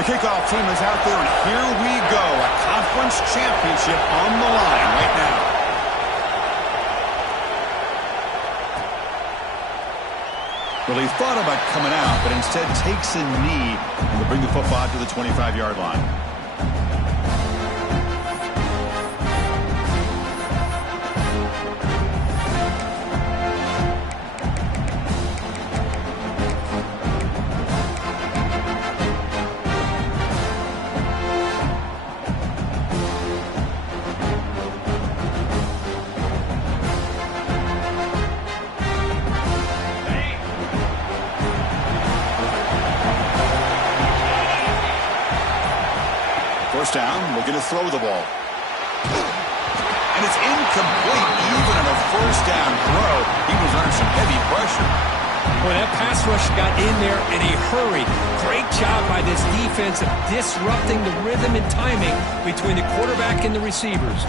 The kickoff team is out there, and here we go. A conference championship on the line right now. Well, he thought about coming out, but instead takes a knee and will bring the football to the 25-yard line. First down, looking to throw the ball. And it's incomplete, even on a first down throw. He was under some heavy pressure. Well, that pass rush got in there in a hurry. Great job by this defense of disrupting the rhythm and timing between the quarterback and the receivers.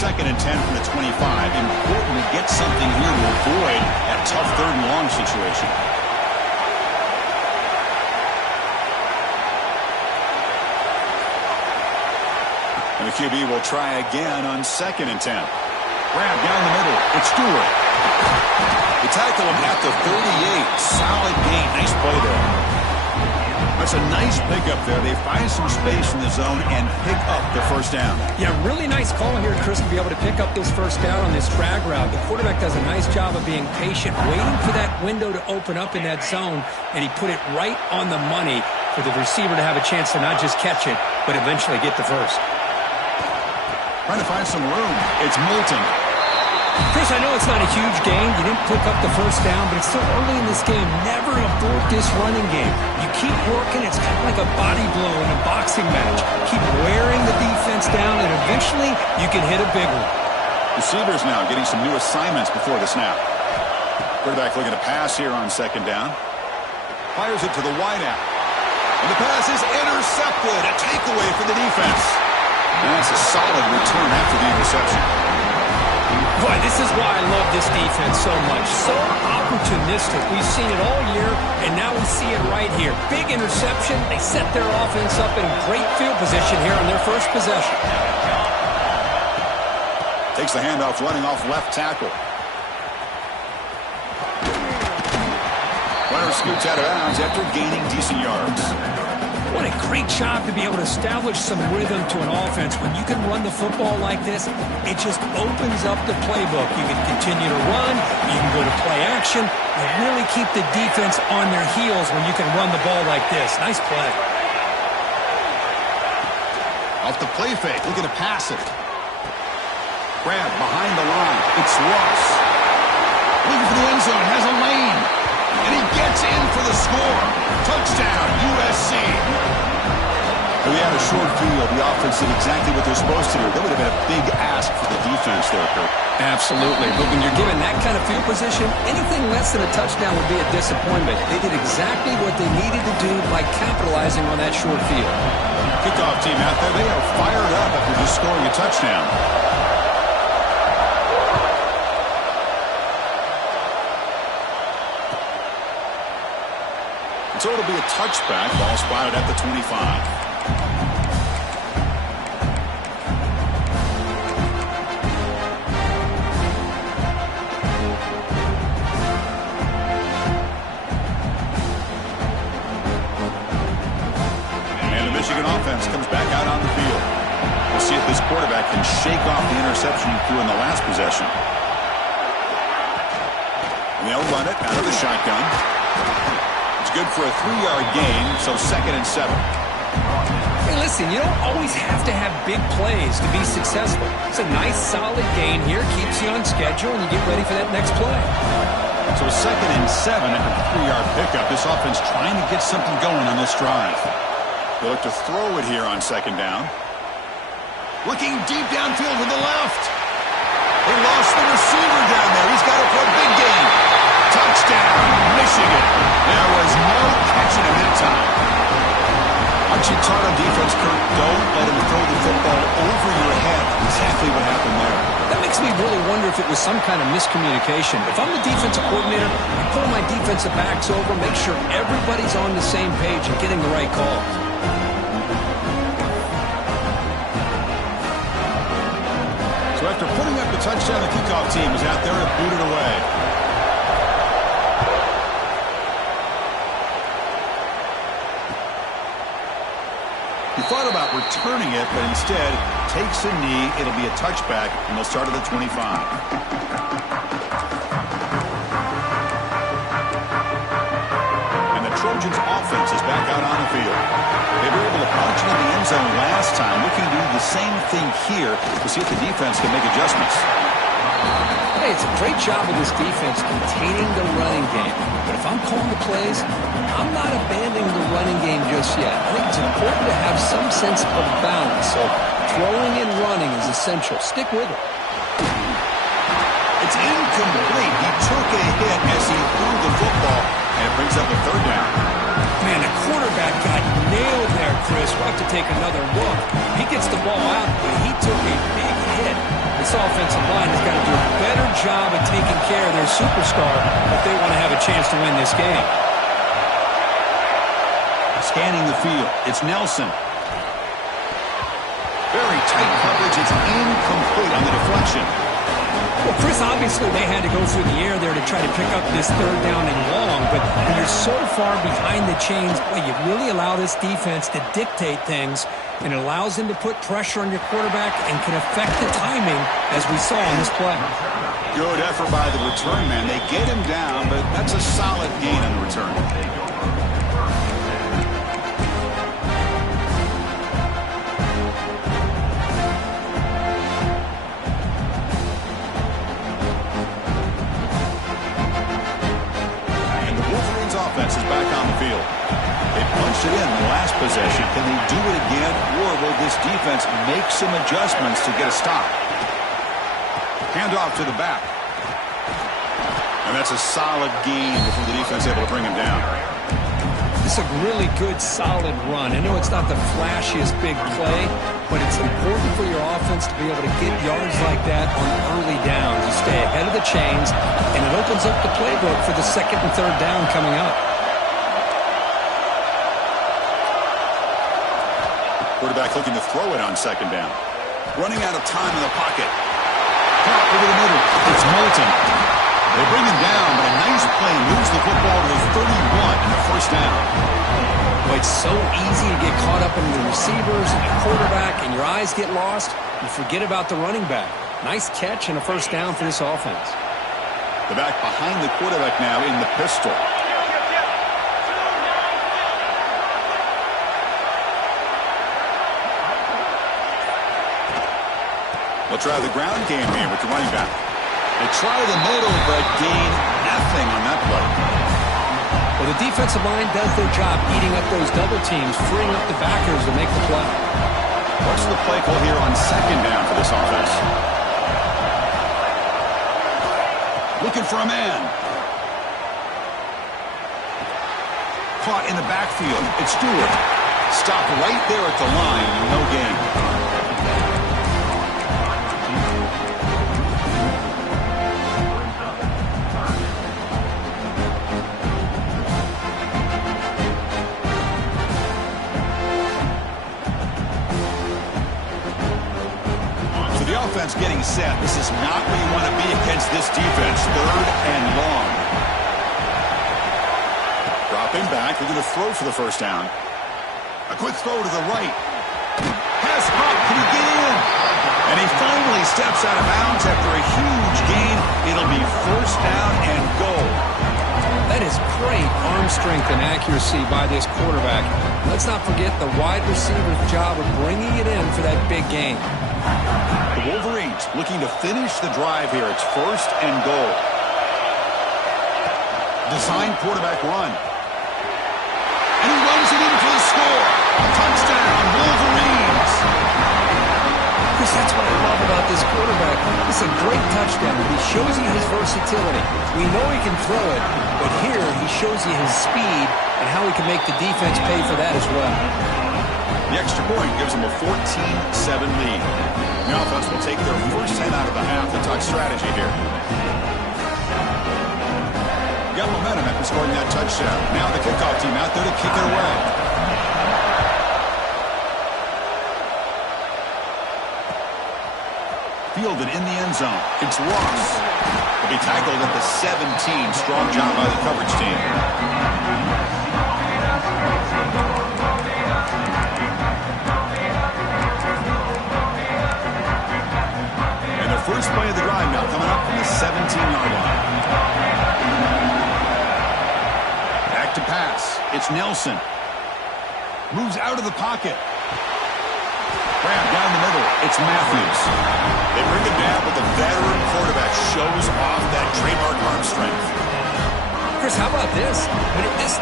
Second and 10 from the 25. Important to get something here to avoid that tough third and long situation. And the QB will try again on second and 10. Grab down the middle. It's Stewart. They tackle him at the 38. Solid gain. Nice play there. That's a nice pickup there. They find some space in the zone and pick up the first down. Yeah, really nice call here, Chris, to be able to pick up this first down on this drag route. The quarterback does a nice job of being patient, waiting for that window to open up in that zone, and he put it right on the money for the receiver to have a chance to not just catch it, but eventually get the first. Trying to find some room. It's Milton. Chris, I know it's not a huge gain. You didn't pick up the first down, but it's still early in this game. Never abort this running game. You keep working. It's kind of like a body blow in a boxing match. Keep wearing the defense down, and eventually you can hit a big one. Receivers now getting some new assignments before the snap. Quarterback looking to pass here on second down. Fires it to the wideout. And the pass is intercepted. A takeaway for the defense. And that's a solid return after the interception. Boy, this is why I love this defense so much. So opportunistic. We've seen it all year, and now we see it right here. Big interception. They set their offense up in great field position here on their first possession. Takes the handoff, running off left tackle. Runner scoots out of bounds after gaining decent yards. What a great job to be able to establish some rhythm to an offense. When you can run the football like this, it just opens up the playbook. You can continue to run. You can go to play action. You really keep the defense on their heels when you can run the ball like this. Nice play. Off the play fake, looking to pass it. Grab behind the line. It's Ross. Looking for the end zone. Has a lane. And he gets in for the score. Touchdown, USC. If we had a short field, the offense did exactly what they're supposed to do. That would have been a big ask for the defense there, Kurt. Absolutely. But when you're given that kind of field position, anything less than a touchdown would be a disappointment. They did exactly what they needed to do by capitalizing on that short field. Kickoff team out there, they are fired up after just scoring a touchdown. So it'll be a touchback. Ball spotted at the 25. And the Michigan offense comes back out on the field. We'll see if this quarterback can shake off the interception he threw in the last possession. And they'll run it out of the shotgun. Good for a 3-yard gain, so 2nd and 7. Hey, listen, you don't always have to have big plays to be successful. It's a nice, solid gain here. Keeps you on schedule, and you get ready for that next play. So 2nd and 7 after the 3-yard pickup. This offense trying to get something going on this drive. They look to throw it here on 2nd down. Looking deep downfield to the left. They lost the receiver down there. He's got it for a big gain. Touchdown, Michigan. There was no catching him that time. Aren't you taught on defense, Kurt? Don't let him throw the football over your head. Exactly makes me really wonder if it was some kind of miscommunication. If I'm the defensive coordinator, I pull my defensive backs over, make sure everybody's on the same page and getting the right calls. So after putting up the touchdown, the kickoff team is out there to boot it away. He thought about returning it, but instead takes a knee. It'll be a touchback, and they'll start at the 25. And the Trojans' offense is back out on the field. They were able to punch into the end zone last time, looking to do the same thing here to see if the defense can make adjustments. Hey, it's a great job of this defense containing the running game. But if I'm calling the plays, I'm not abandoning the running game just yet. I think it's important to have some sense of balance. So throwing and running is essential. Stick with it. It's incomplete. He took a hit as he threw the football, and it brings up a third down. Man, the quarterback got nailed there, Chris. We'll have to take another look. He gets the ball out, but he took a big hit. This offensive line has got to do a better job of taking care of their superstar if they want to have a chance to win this game. Scanning the field, it's Nelson. Very tight coverage. It's incomplete on the deflection. Well, Chris, obviously they had to go through the air there to try to pick up this third down and long, but when you're so far behind the chains, boy, you really allow this defense to dictate things, and it allows them to put pressure on your quarterback and can affect the timing, as we saw in this play. Good effort by the return man. They get him down, but that's a solid gain on the return. Offense is back on the field. They punched it in the last possession. Can they do it again, or will this defense make some adjustments to get a stop? Handoff to the back. And that's a solid gain before the defense able to bring him down. This is a really good, solid run. I know it's not the flashiest big play, but it's important for your offense to be able to get yards like that on early downs. You stay ahead of the chains, and it opens up the playbook for the second and third down coming up. Quarterback looking to throw it on second down. Running out of time in the pocket. Caught over the middle. It's Moulton. They bring him down, but a nice play moves the football to the 31 and the first down. Boy, it's so easy to get caught up in the receivers and the quarterback, and your eyes get lost. You forget about the running back. Nice catch and a first down for this offense. The back behind the quarterback now in the pistol. They'll try the ground game here with the running back. They try the middle, but gain nothing on that play. Well, the defensive line does their job eating up those double teams, freeing up the backers to make the play. What's the play call here on second down for this offense? Looking for a man. Caught in the backfield. It's Stewart. Stopped right there at the line. No gain. Offense getting set. This is not where you want to be against this defense. Third and long. Dropping back. They're going to throw for the first down. A quick throw to the right. Pass caught. Can he get in? And he finally steps out of bounds after a huge gain. It'll be first down and goal. That is great arm strength and accuracy by this quarterback. Let's not forget the wide receiver's job of bringing it in for that big gain. The Wolverines looking to finish the drive here. It's first and goal. Design quarterback run. And he runs it in for the score. Touchdown, Wolverines. Chris, that's what I love about this quarterback. It's a great touchdown. He shows you his versatility. We know he can throw it, but here he shows you his speed and how he can make the defense pay for that as well. The extra point gives them a 14-7 lead. The offense will take their first 10 out of the half. The touch strategy here. Got momentum after scoring that touchdown. Now the kickoff team out there to kick it away. Fielded in the end zone. It's Ross. He'll be tackled at the 17. Strong job by the coverage team. And the first play of the drive now coming up from the 17-yard line. Back to pass. It's Nelson. Moves out of the pocket. Grab down the middle. It's Matthews. They bring it down, but the veteran quarterback shows off that trademark arm strength. Chris, how about this?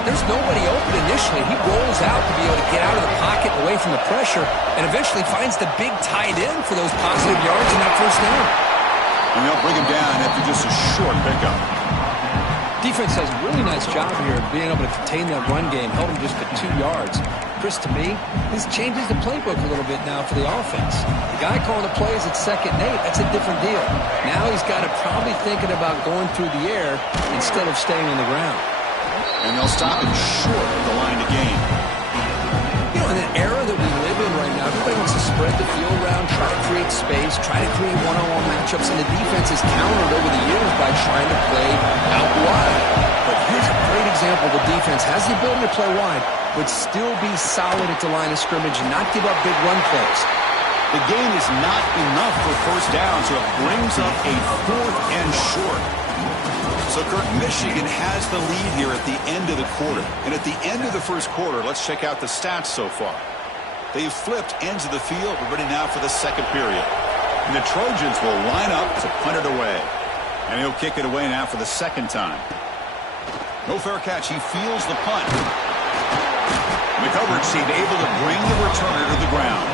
There's nobody open initially. He rolls out to be able to get out of the pocket, away from the pressure, and eventually finds the big tight end for those positive yards in that first down. And they'll bring him down after just a short pickup. Defense does a really nice job here of being able to contain that run game, held him just to 2 yards. Chris, to me, this changes the playbook a little bit now for the offense. The guy calling the plays at 2nd and 8, that's a different deal. Now he's got to probably thinking about going through the air instead of staying on the ground. And they'll stop him short of the line to gain. You know, in an era that we live in right now, everybody wants to spread the field around, try to create space, try to create one-on-one matchups, and the defense has countered over the years by trying to play out wide. But here's a great example. The defense has the ability to play wide, but still be solid at the line of scrimmage and not give up big run plays. The gain is not enough for first down, so it brings up a 4th and short. So, Kurt, Michigan has the lead here at the end of the quarter. And at the end of the first quarter, let's check out the stats so far. They've flipped ends of the field. We're ready now for the second period. And the Trojans will line up to punt it away. And he'll kick it away now for the second time. No fair catch. He feels the punt. And the coverage team able to bring the returner to the ground.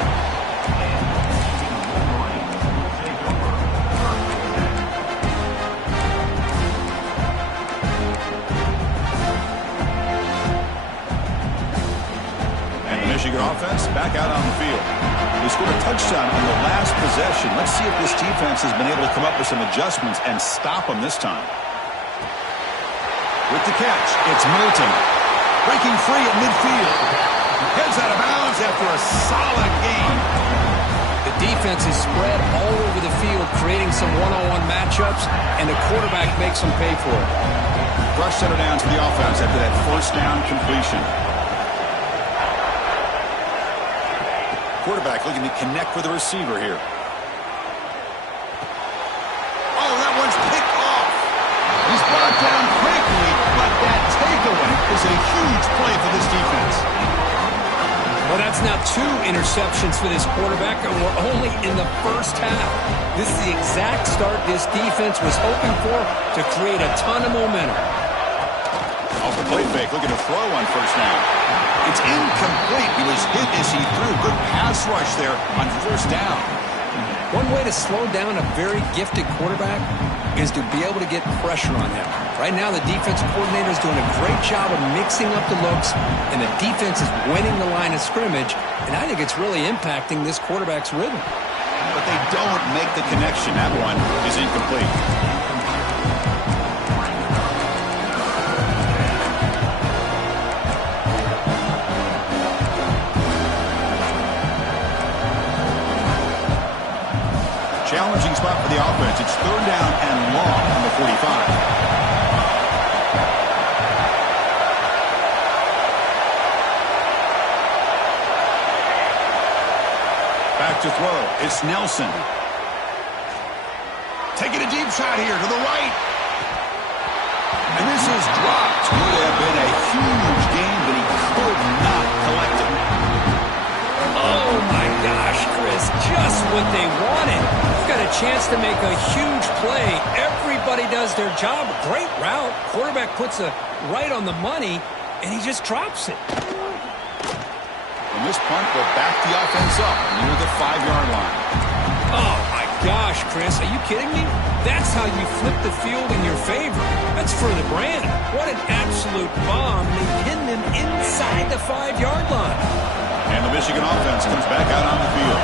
Michigan offense back out on the field. They scored a touchdown on the last possession. Let's see if this defense has been able to come up with some adjustments and stop them this time. With the catch, it's Milton. Breaking free at midfield. Heads out of bounds after a solid gain. The defense is spread all over the field, creating some one-on-one matchups, and the quarterback makes them pay for it. Rush center down to the offense after that first down completion. Quarterback looking to connect with the receiver here. Oh, that one's picked off. He's brought down quickly, but that takeaway is a huge play for this defense. Well, that's now 2 interceptions for this quarterback, and we're only in the first half. This is the exact start this defense was hoping for to create a ton of momentum. Off the play fake, looking to throw on first down. It's incomplete. He was hit as he threw. Good pass rush there on first down. One way to slow down a very gifted quarterback is to be able to get pressure on him. Right now, the defense coordinator is doing a great job of mixing up the looks, and the defense is winning the line of scrimmage, and I think it's really impacting this quarterback's rhythm. But they don't make the connection. That one is incomplete. Challenging spot for the offense. It's 3rd down and long on the 45. Back to throw. It's Nelson. Taking a deep shot here to the right. And this is dropped. Would have been a huge gain, but he could not collect it. Oh, my gosh, Chris. Just what they wanted. You've got a chance to make a huge play. Everybody does their job. Great route. Quarterback puts it right on the money, and he just drops it. And this punt will back the offense up near the 5-yard line. Oh, my gosh, Chris. Are you kidding me? That's how you flip the field in your favor. That's for the brand. What an absolute bomb. They pinned him inside the 5-yard line. And the Michigan offense comes back out on the field.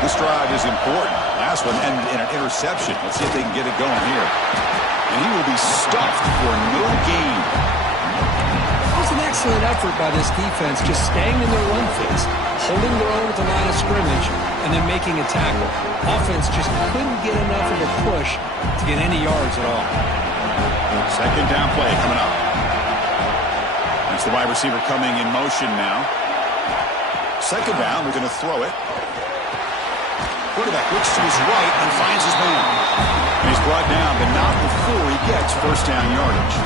This drive is important. Last one ended in an interception. Let's see if they can get it going here. And he will be stuffed for no gain. It was an excellent effort by this defense, just staying in their run phase, holding their own at the line of scrimmage, and then making a tackle. Offense just couldn't get enough of a push to get any yards at all. Second down play coming up. That's the wide receiver coming in motion now. Second down, we're going to throw it. Quarterback looks to his right and finds his man. And he's brought down, but not before he gets first down yardage.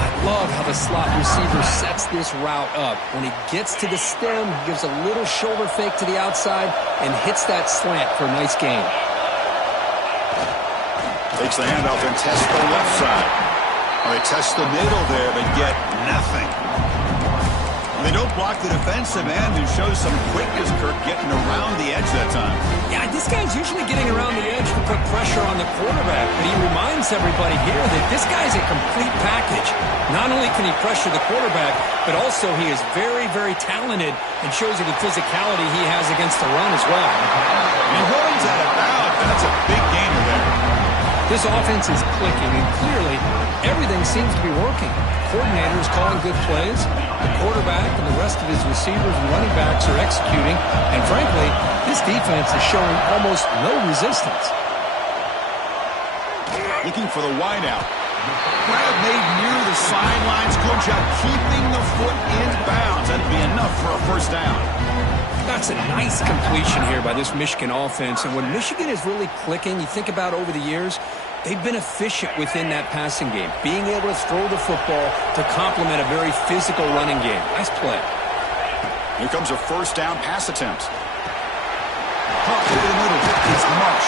I love how the slot receiver sets this route up. When he gets to the stem, he gives a little shoulder fake to the outside and hits that slant for a nice gain. Takes the handoff and tests the left side. Well, they test the middle there, but get nothing. They don't block the defensive end, who shows some quickness, Kirk, getting around the edge that time. Yeah, this guy's usually getting around the edge to put pressure on the quarterback, but he reminds everybody here that this guy's a complete package. Not only can he pressure the quarterback, but also he is very, very talented and shows you the physicality he has against the run as well. And runs out of bounds. That's a big gainer there. This offense is clicking, and clearly everything seems to be working. Coordinators calling good plays, the quarterback and the rest of his receivers and running backs are executing, and frankly, this defense is showing almost no resistance. Looking for the wideout. Grab made near the sidelines. Good job keeping the foot in bounds. That'd be enough for a first down. That's a nice completion here by this Michigan offense, and when Michigan is really clicking, you think about over the years, they've been efficient within that passing game, being able to throw the football to complement a very physical running game. Nice play. Here comes a first down pass attempt. Pump into the middle. It's Mich.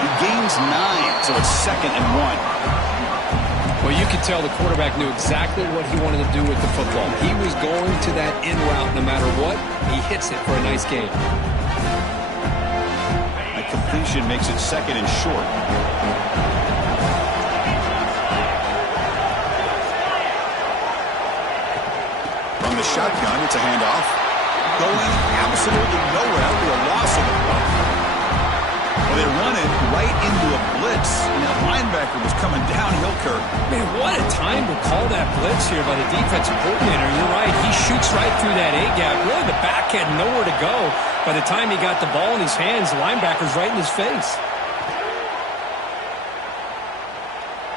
He gains 9, so it's 2nd and 1. Well, you could tell the quarterback knew exactly what he wanted to do with the football. He was going to that in route no matter what. He hits it for a nice gain. A completion makes it 2nd and short. From the shotgun, it's a handoff. Going absolutely nowhere. That would be a loss of the ball. Well, they run it right into a blitz, and that linebacker was coming downhill, Kirk. Man, what a time to call that blitz here by the defensive coordinator. You're right. He shoots right through that A-gap. Really, the back had nowhere to go. By the time he got the ball in his hands, the linebacker's right in his face.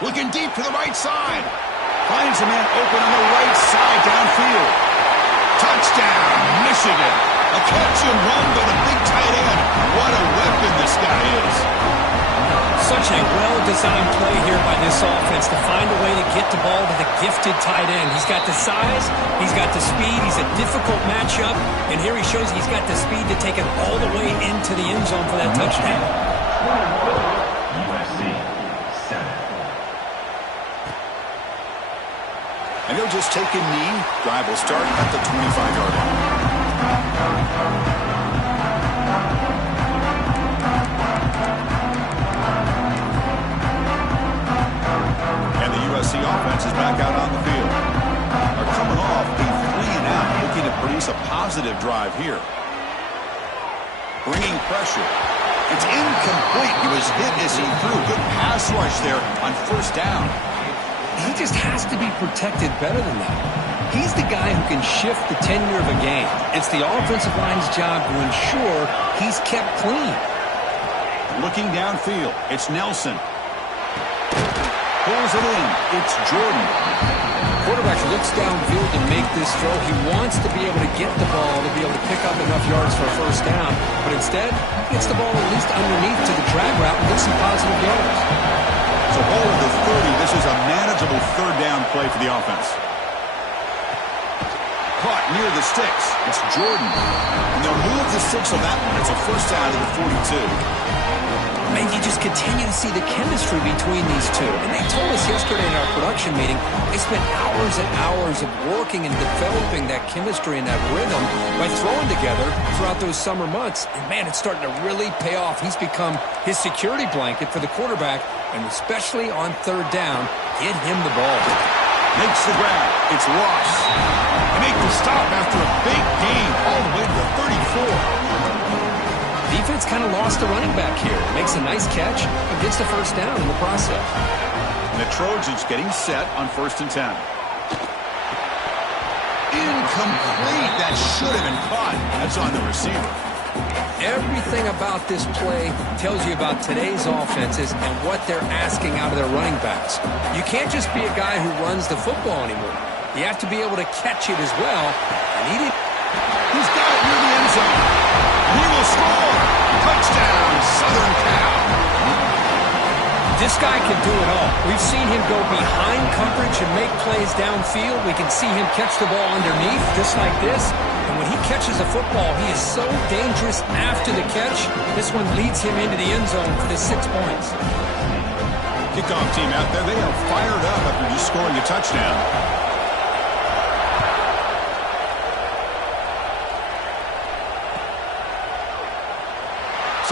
Looking deep to the right side. Finds a man open on the right side downfield. Touchdown, Michigan. A catch and run by the big tight end. What a weapon this guy is. Such a well-designed play here by this offense to find a way to get the ball to the gifted tight end. He's got the size, he's got the speed, he's a difficult matchup, and here he shows he's got the speed to take it all the way into the end zone for that touchdown. USC 7. And he'll just take a knee. Drive will start at the 25-yard line. And the USC offense is back out on the field. They're coming off a 3-and-out, looking to produce a positive drive here. Bringing pressure. It's incomplete. He was hit as he threw. Good pass rush there on first down. He just has to be protected better than that. He's the guy who can shift the tenure of a game. It's the offensive line's job to ensure he's kept clean. Looking downfield, it's Nelson. Pulls it in. It's Jordan. Quarterback looks downfield to make this throw. He wants to be able to get the ball to be able to pick up enough yards for a first down. But instead, he gets the ball at least underneath to the drag route and gets some positive yards. So all of the 30, this is a manageable third down play for the offense. Caught near the sticks. It's Jordan. And they'll move the sticks on that one. It's a first down to the 42. Man, you just continue to see the chemistry between these two. And they told us yesterday in our production meeting, they spent hours and hours of working and developing that chemistry and that rhythm by throwing together throughout those summer months. And man, it's starting to really pay off. He's become his security blanket for the quarterback, and especially on third down, get him the ball. Makes the grab. It's Ross. They make the stop after a big gain all the way to the 34. Defense kind of lost a running back here. Makes a nice catch and gets the first down in the process. And the Trojans getting set on 1st and 10. Incomplete. That should have been caught. That's on the receiver. Everything about this play tells you about today's offenses and what they're asking out of their running backs. You can't just be a guy who runs the football anymore. You have to be able to catch it as well. And he did. He's got it near the end zone. He will score. Touchdown, Southern Cal. This guy can do it all. We've seen him go behind coverage and make plays downfield. We can see him catch the ball underneath, just like this. And when he catches a football, he is so dangerous after the catch. This one leads him into the end zone for the 6 points. Kickoff team out there, they are fired up after just scoring a touchdown.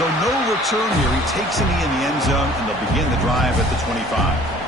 So no return here. He takes it in the end zone, and they'll begin the drive at the 25.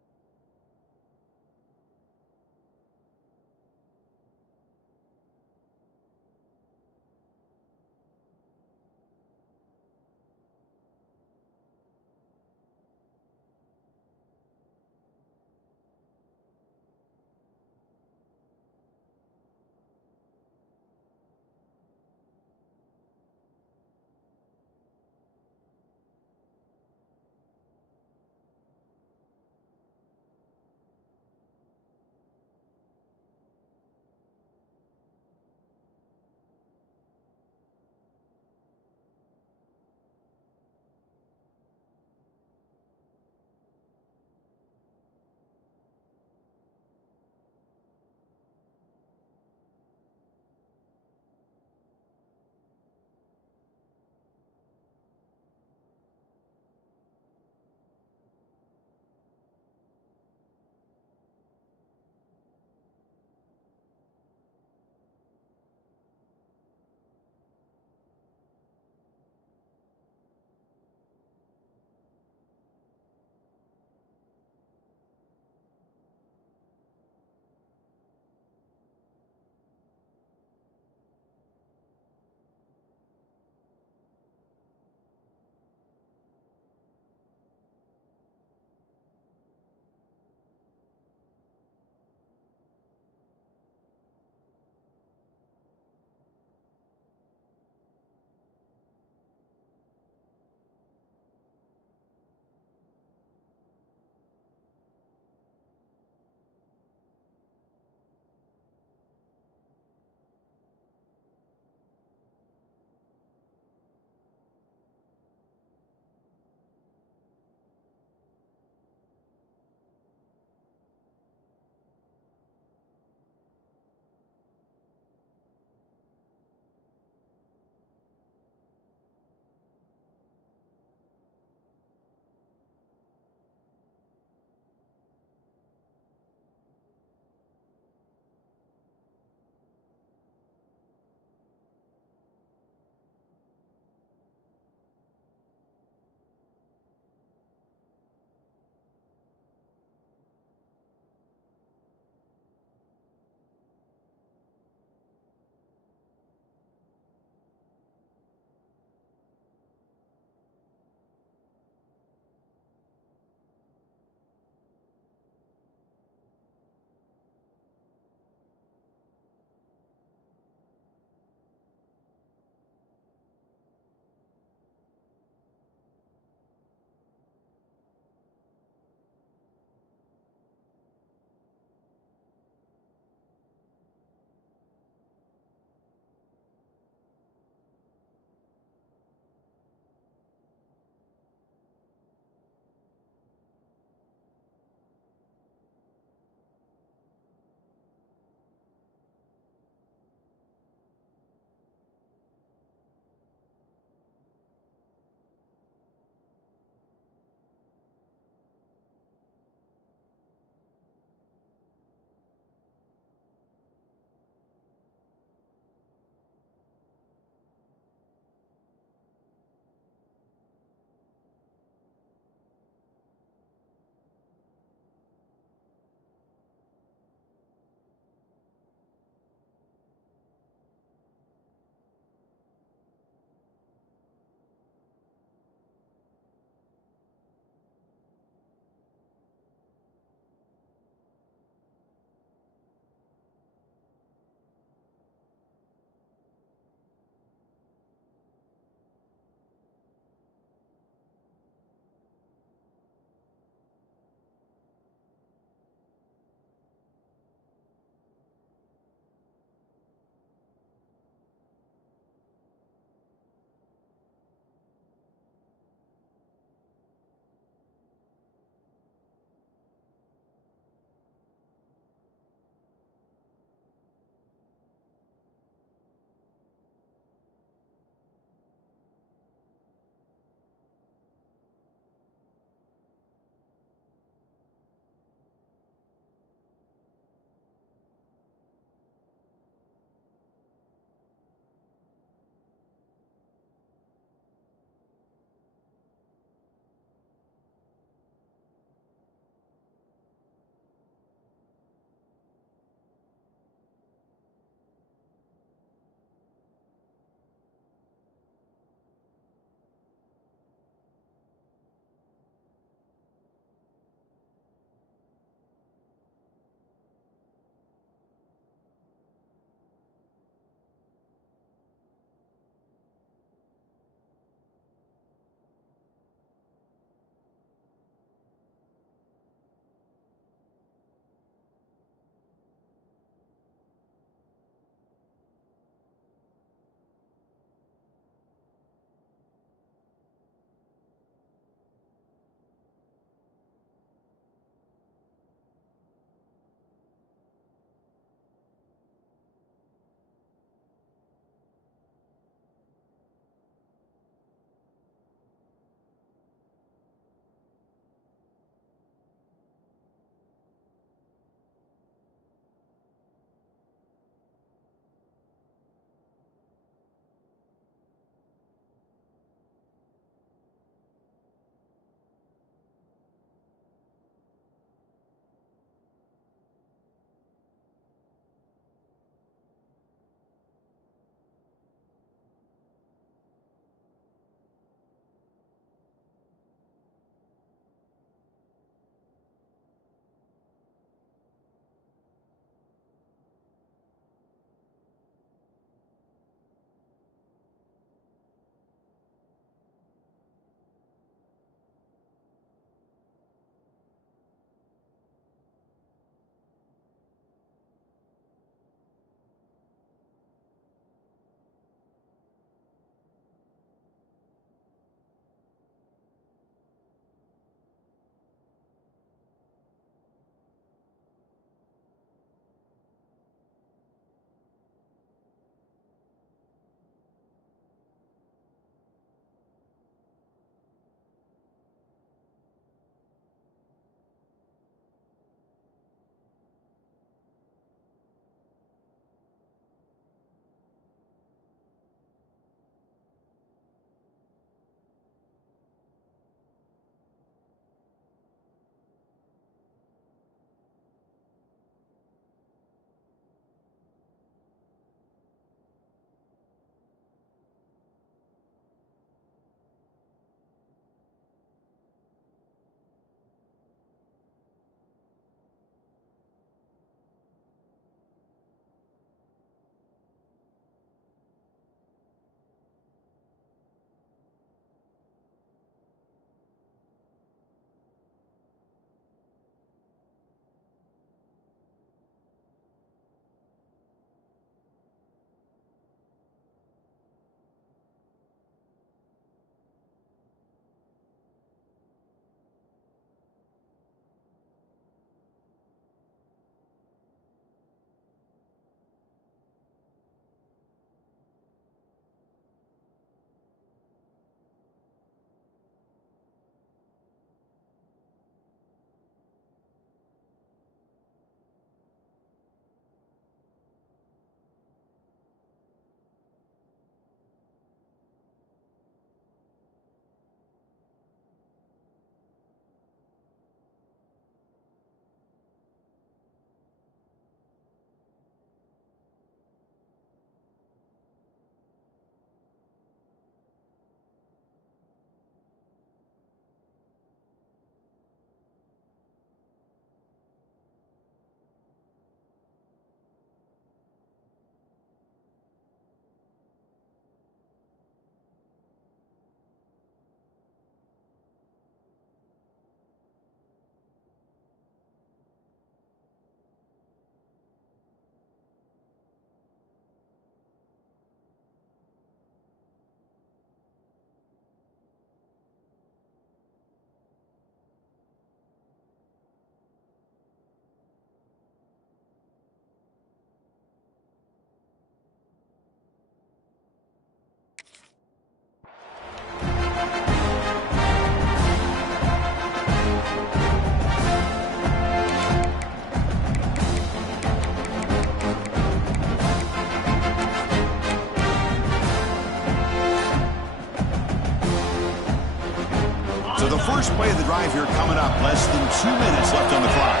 first play of the drive here coming up. Less than 2 minutes left on the clock.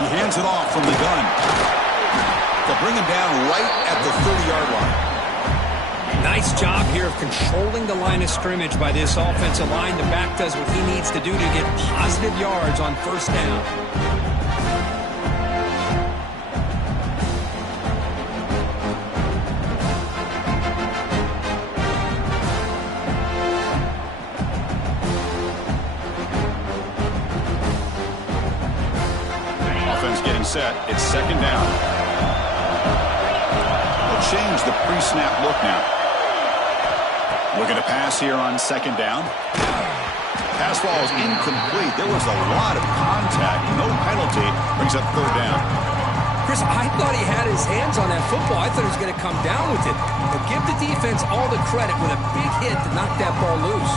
He hands it off from the gun. They'll bring him down right at the 30-yard line. Nice job here of controlling the line of scrimmage by this offensive line. The back does what he needs to do to get positive yards on first down. Set. It's second down. They'll change the pre-snap look now. Looking to pass here on second down. Pass ball is incomplete. There was a lot of contact. No penalty. Brings up third down. Chris, I thought he had his hands on that football. I thought he was going to come down with it. But give the defense all the credit with a big hit to knock that ball loose.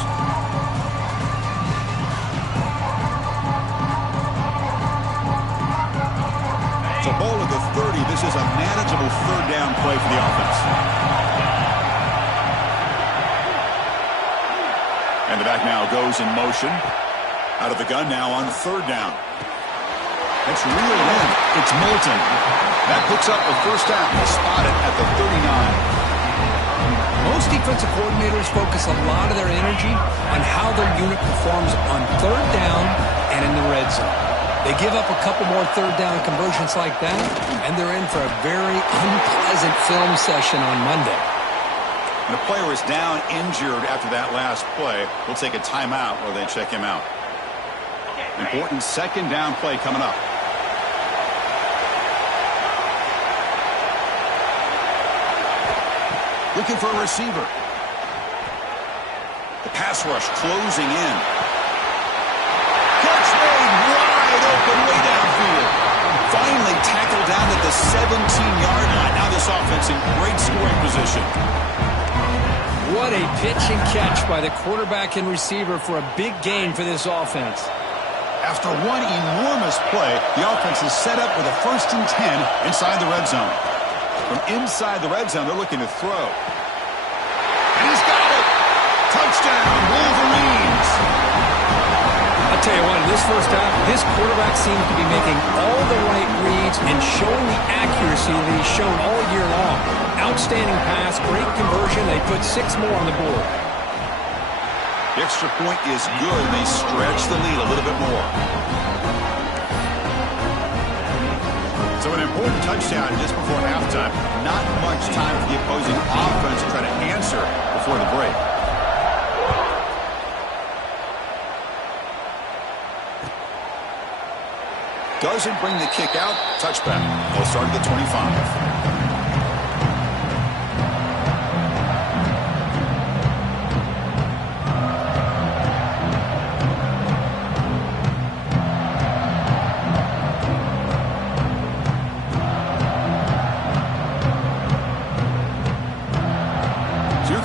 So ball at the 30. This is a manageable third down play for the offense. And the back now goes in motion. Out of the gun now on third down. It's reeled in. It's Moulton. That picks up the first down. Spotted at the 39. Most defensive coordinators focus a lot of their energy on how their unit performs on third down and in the red zone. They give up a couple more third down conversions like that, and they're in for a very unpleasant film session on Monday. And the player is down injured after that last play. We'll take a timeout while they check him out. Important second down play coming up. Looking for a receiver. The pass rush closing in. Catch made wide open way downfield. Finally tackled down at the 17-yard line. Now this offense in great scoring position. What a pitch and catch by the quarterback and receiver for a big gain for this offense. After one enormous play, the offense is set up with a 1st and 10 inside the red zone. From inside the red zone, they're looking to throw. And he's got it! Touchdown, Wolverines! I'll tell you what, in this first half, this quarterback seems to be making all the right reads and showing the accuracy that he's shown all year long. Outstanding pass, great conversion. They put 6 more on the board. The extra point is good. They stretch the lead a little bit more. So an important touchdown just before halftime. Not much time for the opposing offense to try to answer before the break. Doesn't bring the kick out. Touchback. They'll start at the 25.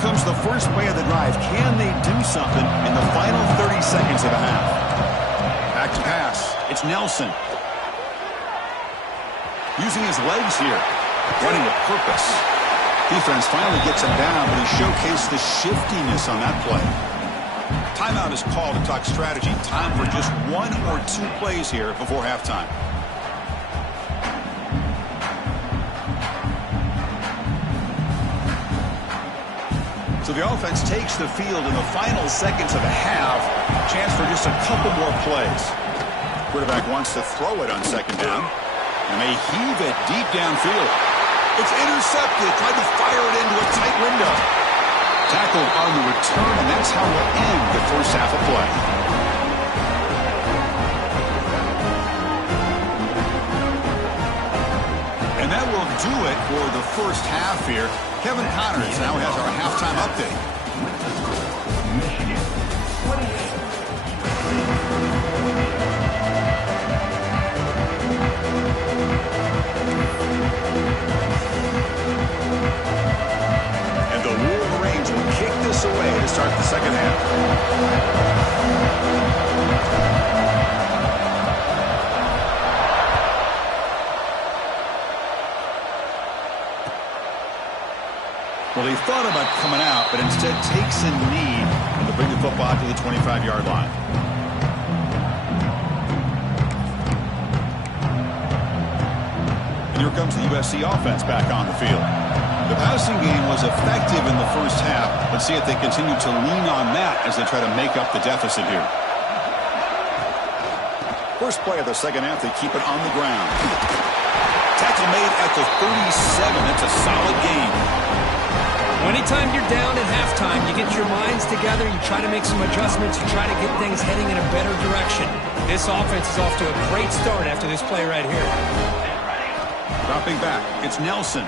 Comes the first play of the drive. Can they do something in the final 30 seconds of the half? Back to pass. It's Nelson. Using his legs here. Running with purpose. Defense finally gets him down, but he showcased the shiftiness on that play. Timeout is called to talk strategy. Time for just 1 or 2 plays here before halftime. So the offense takes the field in the final seconds of the half. Chance for just a couple more plays. Quarterback wants to throw it on second down. And they heave it deep downfield. It's intercepted. Tried to fire it into a tight window. Tackled on the return, and that's how we'll end the first half of play. And that will do it for the first half here. Kevin Connors now has our halftime update. And the Wolverines will kick this away to start the second half. Well, he thought about coming out, but instead takes a knee, and to bring the football out to the 25-yard line. And here comes the USC offense back on the field. The passing game was effective in the first half. Let's see if they continue to lean on that as they try to make up the deficit here. First play of the second half, they keep it on the ground. Tackle made at the 37. That's a solid gain. Anytime you're down at halftime, you get your minds together, you try to make some adjustments, you try to get things heading in a better direction. This offense is off to a great start after this play right here. Dropping back, it's Nelson.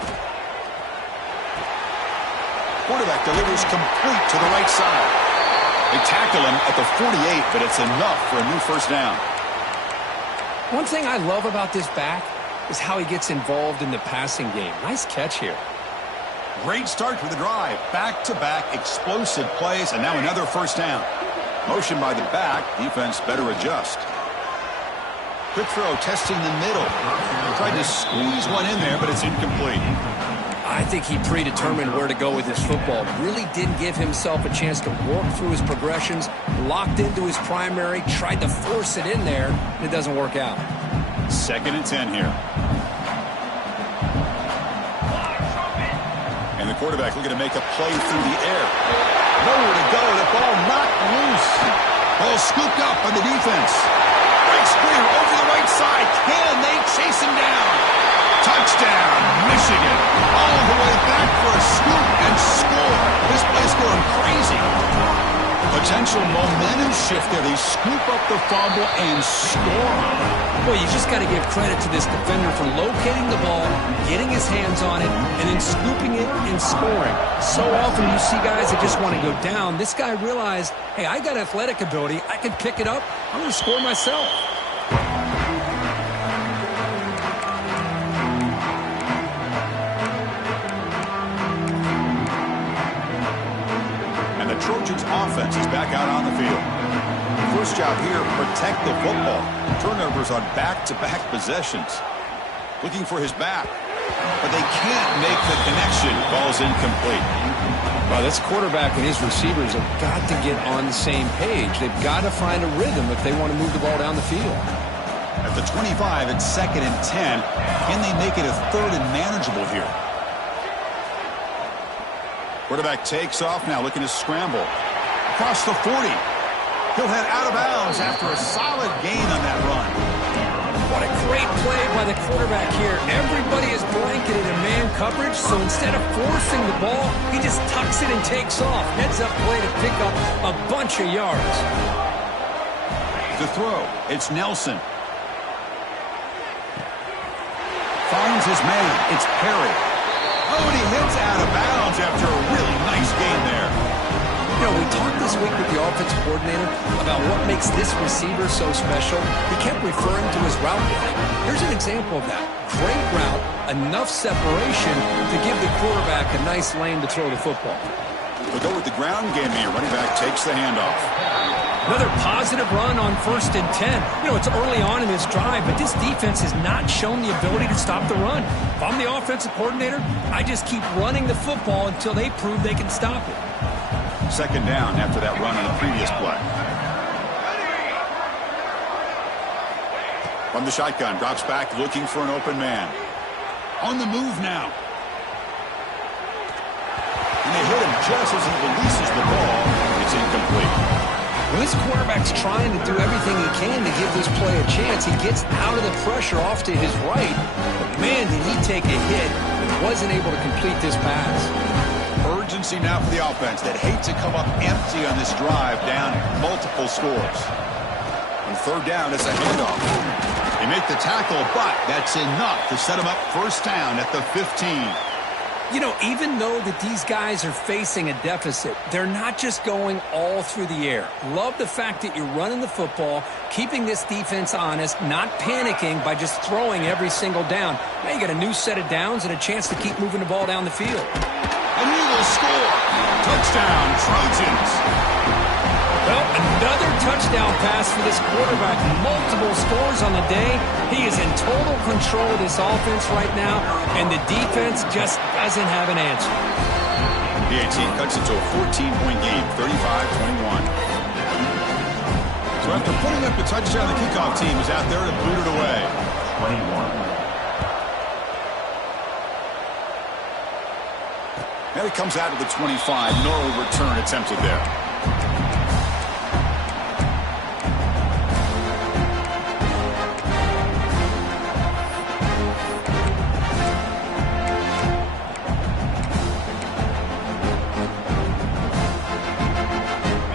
Quarterback delivers complete to the right side. They tackle him at the 48, but it's enough for a new first down. One thing I love about this back is how he gets involved in the passing game. Nice catch here. Great start for the drive. Back-to-back explosive plays, and now another first down. Motion by the back. Defense better adjust. Quick throw, testing the middle. Tried to squeeze one in there, but it's incomplete. I think he predetermined where to go with his football. Really didn't give himself a chance to work through his progressions. Locked into his primary, tried to force it in there, and it doesn't work out. 2nd and 10 here. And the quarterback looking to make a play through the air. Nowhere to go. The ball knocked loose. Ball scooped up by the defense. Breaks clear over the right side. Can they chase him down? Touchdown, Michigan. All the way back for a scoop and score. This place going crazy. Potential momentum shift there. They scoop up the fumble and score. Well, you just got to give credit to this defender for locating the ball, getting his hands on it, and then scooping it and scoring. So often you see guys that just want to go down. This guy realized, hey, I got athletic ability. I can pick it up. I'm going to score myself. And the Trojans' offense is back out on the field. First job here, protect the football. Turnovers on back-to-back possessions. Looking for his back. But they can't make the connection. Ball's incomplete. Well, this quarterback and his receivers have got to get on the same page. They've got to find a rhythm if they want to move the ball down the field. At the 25, it's 2nd and 10. Can they make it a 3rd and manageable here? Quarterback takes off now, looking to scramble. Across the 40. He'll head out of bounds after a solid gain on that run. What a great play by the quarterback here. Everybody is blanketed in man coverage, so instead of forcing the ball, he just tucks it and takes off. Heads up play to pick up a bunch of yards. The throw, it's Nelson. Finds his man, it's Perry. Oh, and he hits out of bounds after a really nice gain there. You know, we talked this week with the offensive coordinator about what makes this receiver so special. He kept referring to his route running. Here's an example of that. Great route, enough separation to give the quarterback a nice lane to throw the football. We'll go with the ground game here. Running back takes the handoff. Another positive run on 1st and 10. You know, it's early on in this drive, but this defense has not shown the ability to stop the run. If I'm the offensive coordinator, I just keep running the football until they prove they can stop it. 2nd down after that run on the previous play. From the shotgun, drops back looking for an open man. On the move now. And they hit him just as he releases the ball. It's incomplete. Well, this quarterback's trying to do everything he can to give this play a chance. He gets out of the pressure off to his right. But man, did he take a hit and wasn't able to complete this pass. Urgency now for the offense that hate to come up empty on this drive, down multiple scores. On 3rd down, it's a handoff. They make the tackle, but that's enough to set them up first down at the 15. You know, even though that these guys are facing a deficit, they're not just going all through the air. Love the fact that you're running the football, keeping this defense honest, not panicking by just throwing every single down. Now you got a new set of downs and a chance to keep moving the ball down the field. And he will score. Touchdown, Trojans. Well, another touchdown pass for this quarterback. Multiple scores on the day. He is in total control of this offense right now, and the defense just doesn't have an answer. B10 cuts it to a 14-point game, 35-21. So after putting up a touchdown, the kickoff team is out there to boot it away. 21. And it comes out to the 25. No return attempted there.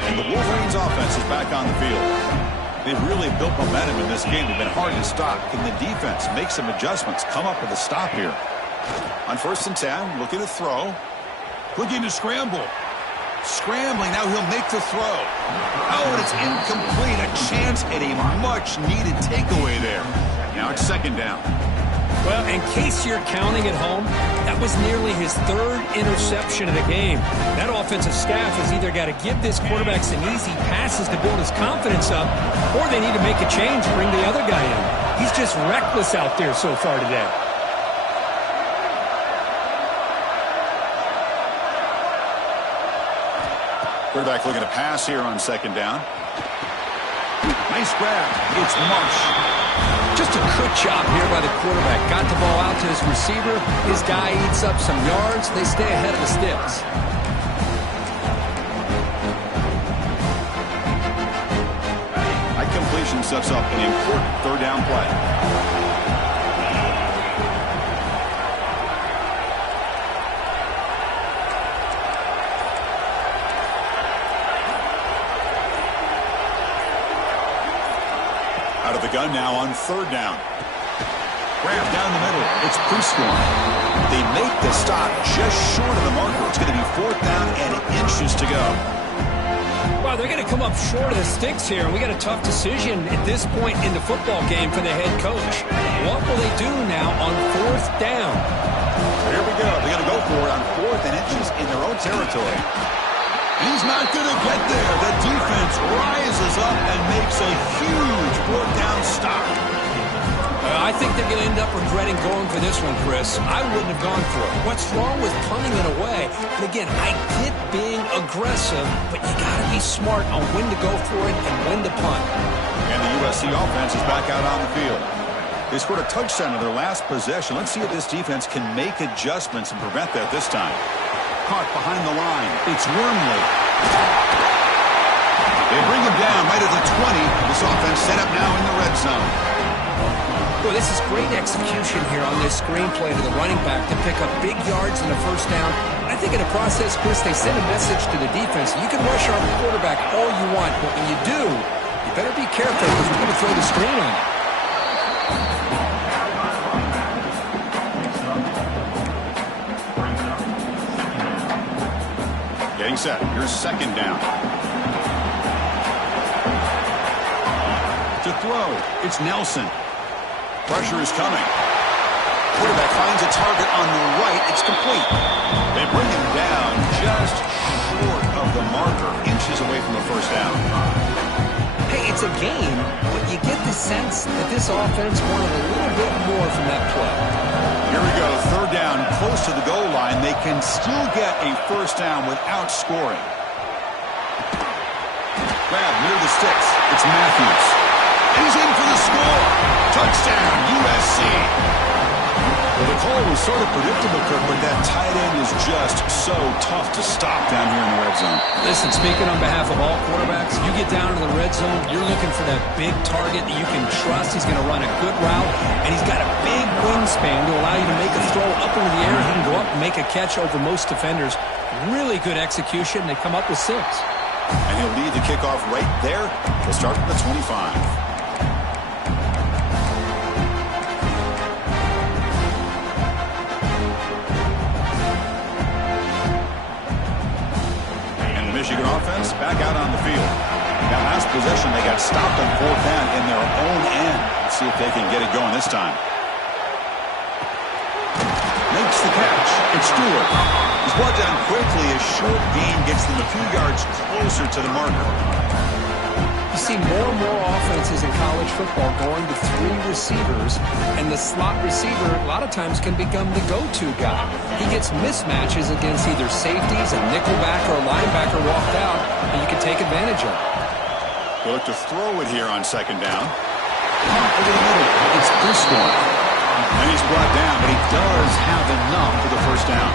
And the Wolverines offense is back on the field. They've really built momentum in this game. They've been hard to stop. Can the defense make some adjustments, come up with a stop here? On 1st and 10, looking to throw. Looking to scramble. Scrambling. Now he'll make the throw. Oh, and it's incomplete. A chance at a much-needed takeaway there. Now it's 2nd down. Well, in case you're counting at home, that was nearly his 3rd interception of the game. That offensive staff has either got to give this quarterback some easy passes to build his confidence up, or they need to make a change, bring the other guy in. He's just reckless out there so far today. Quarterback looking to pass here on 2nd down. Nice grab. It's Mich. Just a good job here by the quarterback. Got the ball out to his receiver. His guy eats up some yards. They stay ahead of the sticks. That completion sets up an important 3rd down play. Out of the gun now on 3rd down. Grab down the middle. It's Prescorn. They make the stop just short of the marker. It's going to be 4th down and inches to go. Wow, they're going to come up short of the sticks here, and we got a tough decision at this point in the football game for the head coach. What will they do now on 4th down? Here we go. They're going to go for it on 4th and inches in their own territory. He's not going to get there. The defense rises up and makes a huge 4th down stop. I think they're going to end up regretting going for this one, Chris. I wouldn't have gone for it. What's wrong with punting it away? And again, I get being aggressive, but you got to be smart on when to go for it and when to punt. And the USC offense is back out on the field. They scored a touchdown in their last possession. Let's see if this defense can make adjustments and prevent that this time. Caught behind the line. It's Wormley. They bring him down right at the 20. This offense set up now in the red zone. Well, this is great execution here on this screenplay to the running back to pick up big yards in the 1st down. I think in the process, Chris, they send a message to the defense. You can rush our quarterback all you want, but when you do, you better be careful because we're going to throw the screen on you. Getting set. Here's 2nd down. To throw. It's Nelson. Pressure is coming. Quarterback finds a target on the right. It's complete. They bring him down just short of the marker. Inches away from the 1st down. Hey, it's a game, but you get the sense that this offense wanted a little bit more from that play. Here we go. 3rd down, close to the goal line. They can still get a 1st down without scoring. Grab near the sticks. It's Matthews. He's in for the score. Touchdown, USC. Well, the call was sort of predictable, Kirk, but that tight end is just so tough to stop down here in the red zone. Listen, speaking on behalf of all quarterbacks, you get down to the red zone, you're looking for that big target that you can trust. He's going to run a good route, and he's got a big wingspan to allow you to make a throw up into the air. He can go up and make a catch over most defenders. Really good execution. They come up with 6. And he'll lead the kickoff right there. We'll start from the 25. Michigan offense back out on the field. That last possession, they got stopped on 4th down in their own end. Let's see if they can get it going this time. Makes the catch. It's Stewart. He's brought down quickly. A short gain gets them a few yards closer to the marker. You see more and more offenses in college football going to 3 receivers, and the slot receiver a lot of times can become the go-to guy. He gets mismatches against either safeties, a nickelback, or a linebacker walked out, and you can take advantage of it. He'll look to throw it here on second down. Over the middle, it's this one. And he's brought down, but he does have enough for the first down.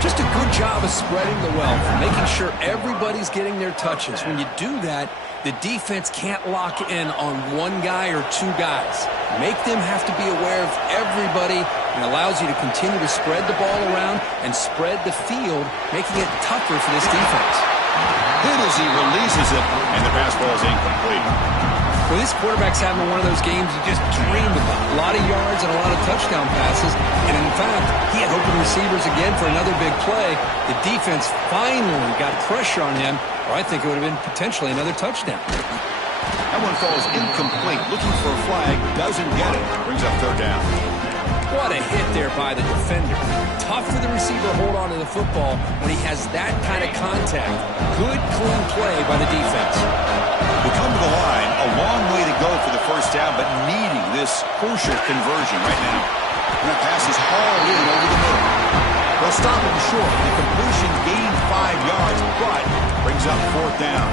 Just a good job of spreading the wealth, making sure everybody's getting their touches. When you do that, the defense can't lock in on one guy or 2 guys. Make them have to be aware of everybody, and allows you to continue to spread the ball around and spread the field, making it tougher for this defense. Hit as he releases it, and the pass ball is incomplete. Well, this quarterback's having one of those games you just dreamed about. A lot of yards and a lot of touchdown passes. And in fact, he had open receivers again for another big play. The defense finally got pressure on him, or I think it would have been potentially another touchdown. That one falls incomplete. Looking for a flag, doesn't get it. Brings up third down. What a hit there by the defender. Tough for the receiver to hold on to the football when he has that kind of contact. Good, clean play by the defense. We come to the line, a long way to go for the first down, but needing this crucial conversion right now. And that pass is hauled in over the middle. They'll stop him short. The completion gained 5 yards, but brings up fourth down.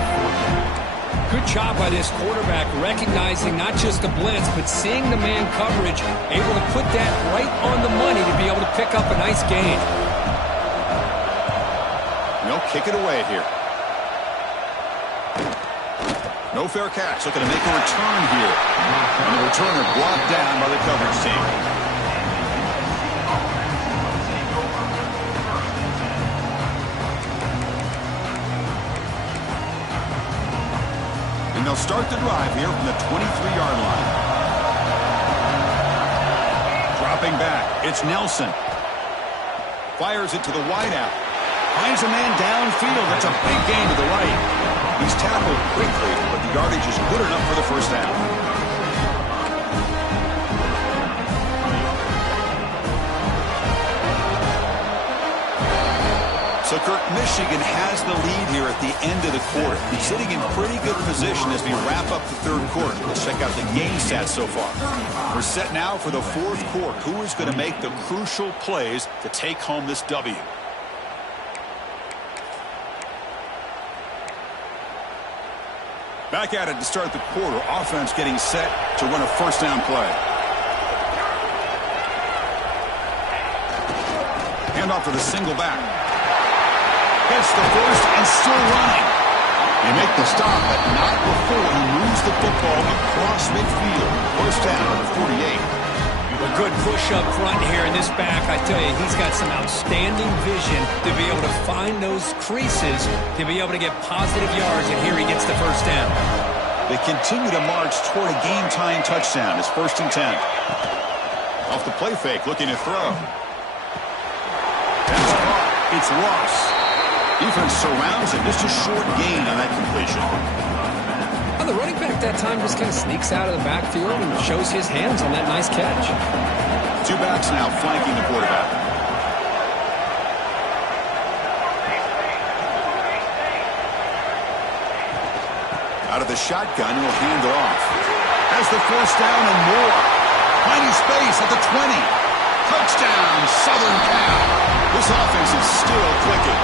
Good job by this quarterback, recognizing not just the blitz, but seeing the man coverage, able to put that right on the money to be able to pick up a nice gain. They'll kick it away here. No fair catch, looking to make a return here. And the returner blocked down by the coverage team. And they'll start the drive here from the 23-yard line. Dropping back, it's Nelson. Fires it to the wideout. Finds a man downfield. That's a big gain to the right. He's tackled quickly, but the yardage is good enough for the first down. So, Kirk, Michigan has the lead here at the end of the quarter. He's sitting in pretty good position as we wrap up the third quarter. Let's check out the game stats so far. We're set now for the fourth quarter. Who is going to make the crucial plays to take home this W? Back at it to start the quarter. Offense getting set to run a first down play. Hand off to the single back. Gets the first and still running. They make the stop, but not before he moves the football across midfield. First down at the 48. A good push up front here in this back. I tell you, he's got some outstanding vision to be able to find those creases, to be able to get positive yards, and here he gets the first down. They continue to march toward a game-tying touchdown. It's 1st and 10. Off the play fake, looking to throw. That's caught. It's Ross. Defense surrounds him. Just a short gain on that completion. Well, the running back that time just kind of sneaks out of the backfield and shows his hands on that nice catch. 2 backs now flanking the quarterback. Out of the shotgun, he'll hand it off. Has the first down and more. Finding space at the 20. Touchdown, Southern Cal. This offense is still clicking.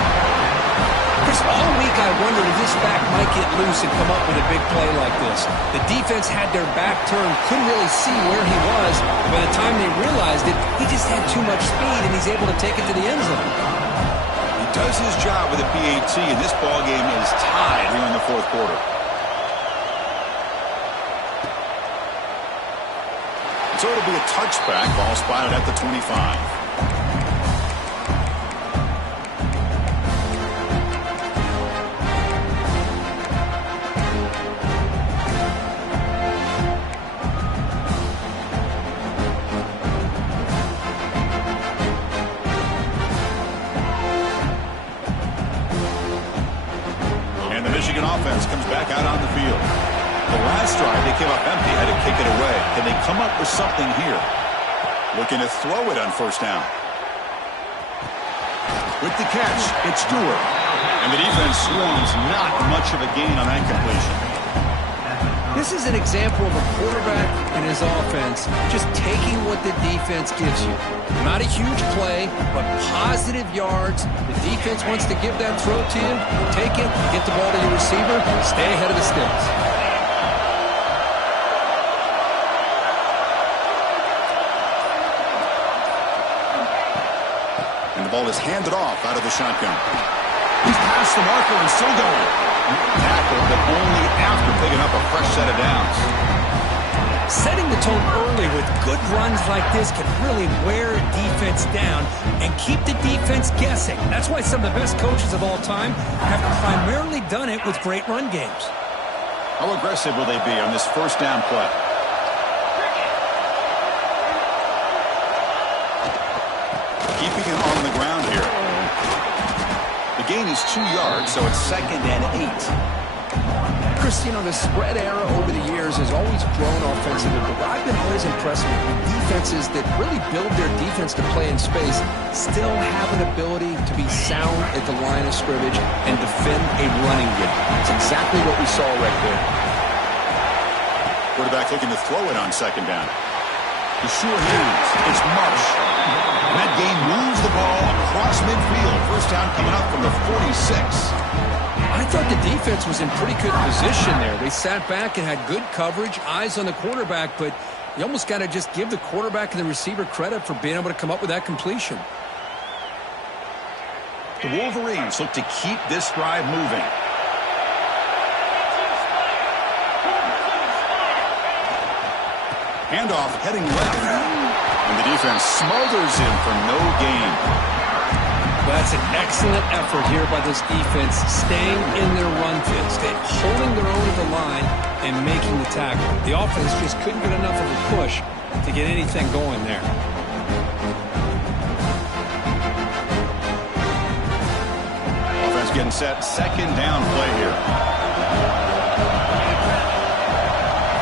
Chris, all week I wondered if this back might get loose and come up with a big play like this. The defense had their back turned, couldn't really see where he was. By the time they realized it, he just had too much speed, and he's able to take it to the end zone. He does his job with a PAT, and this ball game is tied here in the fourth quarter. So it'll be a touchback, ball spotted at the 25. Michigan offense comes back out on the field. The last drive, they came up empty, had to kick it away. Can they come up with something here? Looking to throw it on first down. With the catch, it's Stewart. And the defense swarms, not much of a gain on that completion. This is an example of a quarterback and his offense just taking what the defense gives you. Not a huge play, but positive yards. The defense wants to give that throw to you. Take it, get the ball to your receiver, stay ahead of the sticks. And the ball is handed off out of the shotgun. He's past the marker and still going. Tackle, but only after picking up a fresh set of downs. Setting the tone early with good runs like this can really wear a defense down and keep the defense guessing. That's why some of the best coaches of all time have primarily done it with great run games. How aggressive will they be on this first down play? Keeping him on the ground here. The gain is 2 yards, so it's 2nd and 8. Chris, you know, the spread era over the years has always grown offensively, but I've been always impressed with defenses that really build their defense to play in space, still have an ability to be sound at the line of scrimmage and defend a running game. That's exactly what we saw right there. Quarterback looking to throw it on 2nd down. The sure hands. It's Mich. And that game moves the ball across midfield. First down coming up from the 46. I thought the defense was in pretty good position there. They sat back and had good coverage, eyes on the quarterback, but you almost got to just give the quarterback and the receiver credit for being able to come up with that completion. The Wolverines look to keep this drive moving. Handoff heading left. And the defense smothers him for no gain. That's an excellent effort here by this defense, staying in their run fit, holding their own at the line and making the tackle. The offense just couldn't get enough of a push to get anything going there. Offense getting set. 2nd down play here.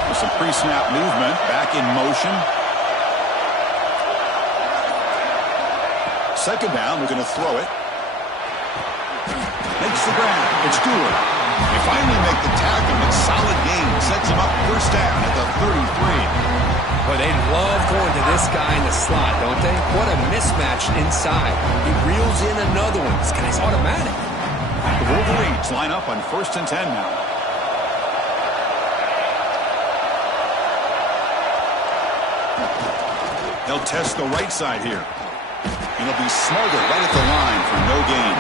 With some pre-snap movement, back in motion. 2nd down, we're going to throw it. Makes the grab. It's Stewart. They finally make the tackle, but solid gain. Sets him up 1st down at the 33. Boy, they love going to this guy in the slot, don't they? What a mismatch inside. He reels in another one. This guy's automatic. The Wolverines line up on 1st and 10 now. They'll test the right side here. And he'll be smothered right at the line for no gain.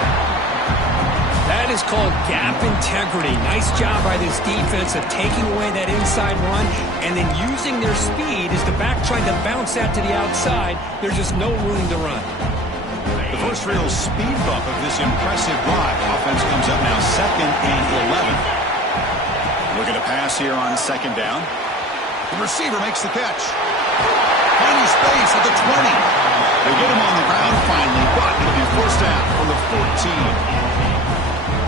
That is called gap integrity. Nice job by this defense of taking away that inside run and then using their speed as the back trying to bounce that to the outside. There's just no room to run. The first real speed bump of this impressive drive. Offense comes up now 2nd and 11. Looking to pass here on 2nd down. The receiver makes the catch. Tiny space at the 20. They get him on the ground finally, but it'll be 1st down from the 14.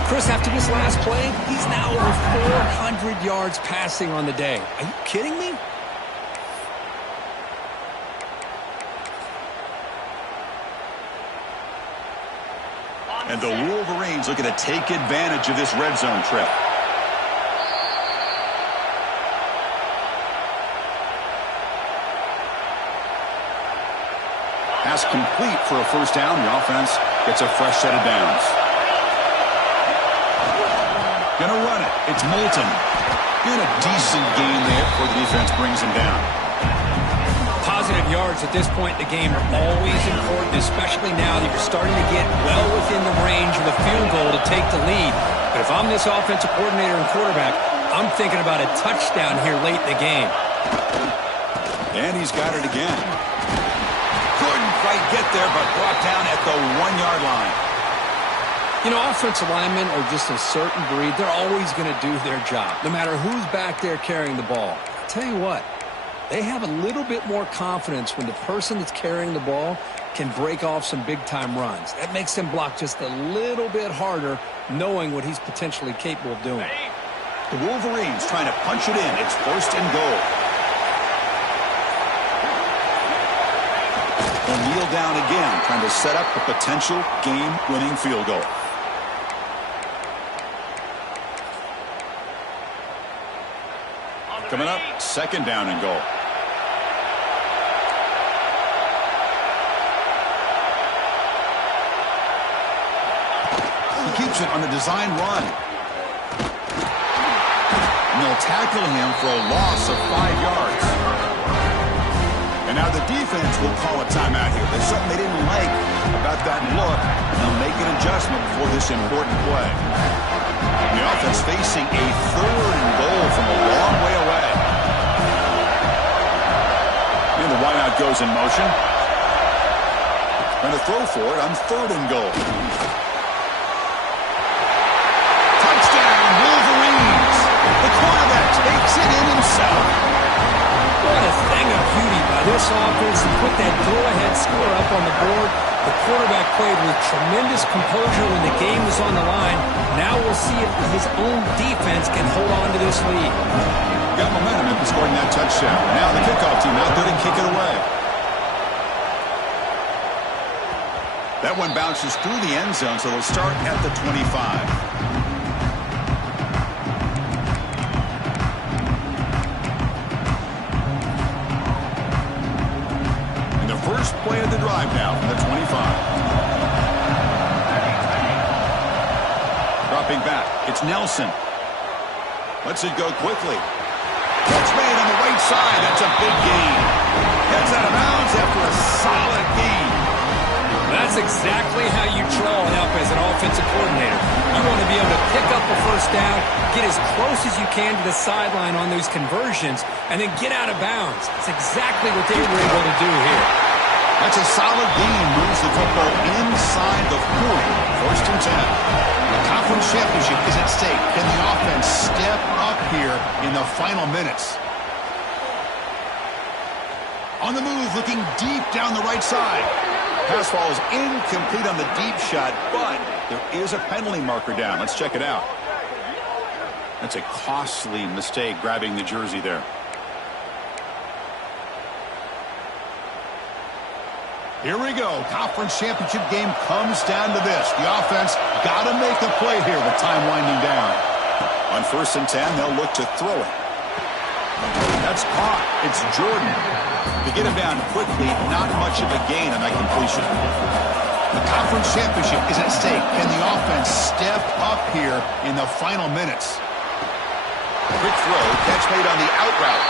Chris, after this last play, he's now over 400 yards passing on the day. Are you kidding me? And the Wolverines looking to take advantage of this red zone trip. Pass complete for a 1st down. The offense gets a fresh set of downs. Gonna run it. It's Moulton. Doing a decent gain there before the defense brings him down. Positive yards at this point in the game are always important, especially now that you're starting to get well within the range of a field goal to take the lead. But if I'm this offensive coordinator and quarterback, I'm thinking about a touchdown here late in the game. And he's got it again. Couldn't quite get there, but brought down at the 1-yard line. You know, offensive linemen are just a certain breed. They're always going to do their job, no matter who's back there carrying the ball. I'll tell you what, they have a little bit more confidence when the person that's carrying the ball can break off some big-time runs. That makes them block just a little bit harder, knowing what he's potentially capable of doing. The Wolverines trying to punch it in. It's 1st and goal. They'll kneel down again, trying to set up a potential game-winning field goal. Coming up, second down and goal. He keeps it on the design run. And they'll tackle him for a loss of 5 yards. And now the defense will call a timeout here. There's something they didn't like about that look. And they'll make an adjustment before this important play. And the offense facing a 3rd and goal from a long way away. And the wideout goes in motion. And to throw for it on 3rd and goal. Touchdown, Wolverines! The quarterback takes it in himself. What a thing of beauty by this offense to put that go-ahead score up on the board. The quarterback played with tremendous composure when the game was on the line. Now we'll see if his own defense can hold on to this lead. Got momentum after scoring that touchdown. Now the kickoff team out there to kick it away. That one bounces through the end zone, so they'll start at the 25. First play of the drive now from the 25. Dropping back, it's Nelson. Lets it go quickly. Catch made on the right side. That's a big gain. Gets out of bounds after a solid gain. That's exactly how you draw it up as an offensive coordinator. You want to be able to pick up a first down, get as close as you can to the sideline on those conversions, and then get out of bounds. That's exactly what they were able to do here. That's a solid gain. Moves the football inside the 40. 1st and 10. The conference championship is at stake. Can the offense step up here in the final minutes? On the move, looking deep down the right side. Pass ball is incomplete on the deep shot, but there is a penalty marker down. Let's check it out. That's a costly mistake grabbing the jersey there. Here we go. Conference championship game comes down to this. The offense got to make a play here with time winding down. On 1st and 10, they'll look to throw it. That's caught. It's Jordan. To get him down quickly, not much of a gain on that completion. The conference championship is at stake. Can the offense step up here in the final minutes? Quick throw. Catch made on the out route.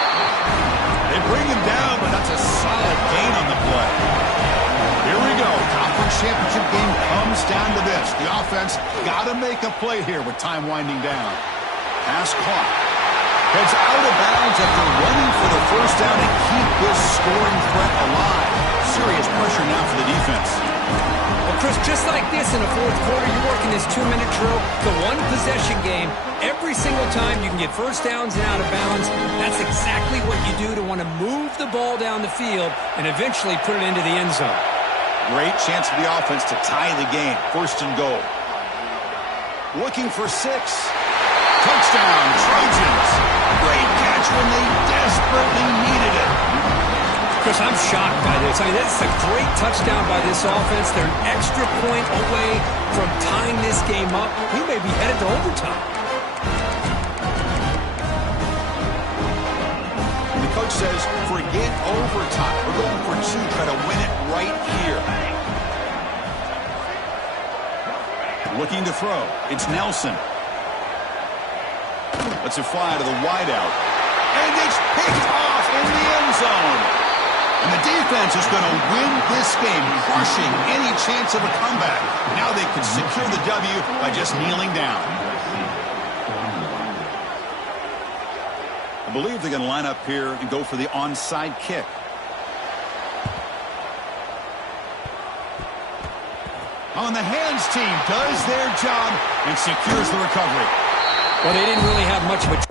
They bring him down, but that's a solid gain on the play. Here we go. Conference championship game comes down to this. The offense got to make a play here with time winding down. Pass caught. Heads out of bounds after running for the first down to keep this scoring threat alive. Serious pressure now for the defense. Well, Chris, just like this in the 4th quarter, you're working this 2-minute drill, the one-possession game. Every single time you can get first downs and out of bounds, that's exactly what you do to want to move the ball down the field and eventually put it into the end zone. Great chance for the offense to tie the game. 1st and goal. Looking for 6. Touchdown, Trojans. Great catch when they desperately needed it. Chris, I'm shocked by this. I mean, that's a great touchdown by this offense. They're an extra point away from tying this game up. We may be headed to overtime. The coach says, forget overtime. We're going for 2, try to win it right here. Looking to throw. It's Nelson. Lets it fly to the wideout. And it's picked off in the end zone. And the defense is going to win this game, crushing any chance of a comeback. Now they can secure the W by just kneeling down. I believe they're going to line up here and go for the onside kick. On the hands team does their job and secures the recovery. Well, they didn't really have much of a